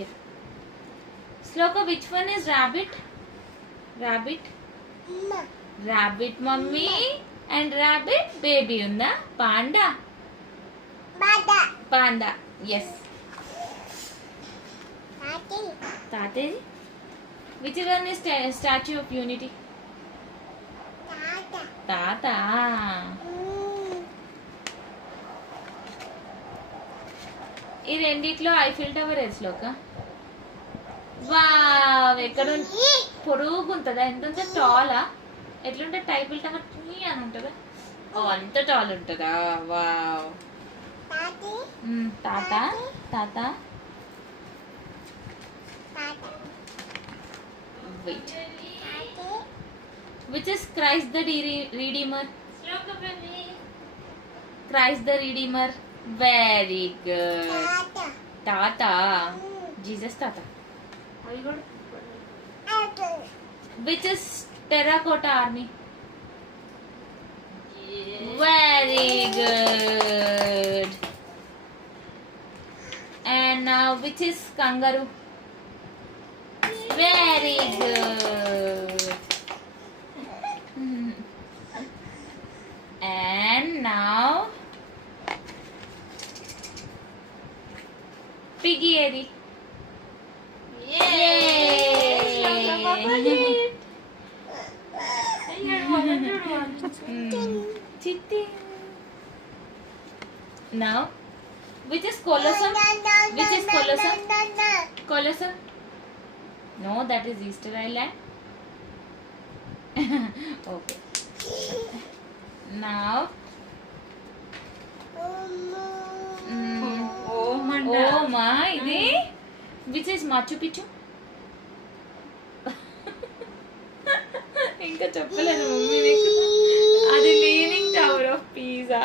Yeah. Sloka, which one is rabbit? Rabbit. Rabbit mummy and rabbit baby unna. Panda. Panda. Yes. Tate. Which one is Statue of Unity? Tata. ఈ రెండిట్లో Eiffel tower శ్లోక. Wow, ఎక్కడ పొడుగుంటుందా? ఎంత ఉంటుంది? టాలా? ఎట్లుంటుంది? Eiffel tower అని ఉంటుందా? ఓ, అంత tall ఉంటుందా? వావ్. తాత తాత wait, which is Christ the Redeemer? Christ the Redeemer. Very good. Tata. Jesus Tata. Very good. Which is Terracotta Army? Very good. And now which is Kangaroo? Very good. And now Piggy Eddie. Yay! Chitti. Now, which is Colosseum? Which is Colosseum? Colosseum? No, that is Easter Island. Okay. Now, oh my, ఇది which is Machu Picchu? ఇంకా చెప్పలేదు mummy నీకు. అది leaning tower of pizza.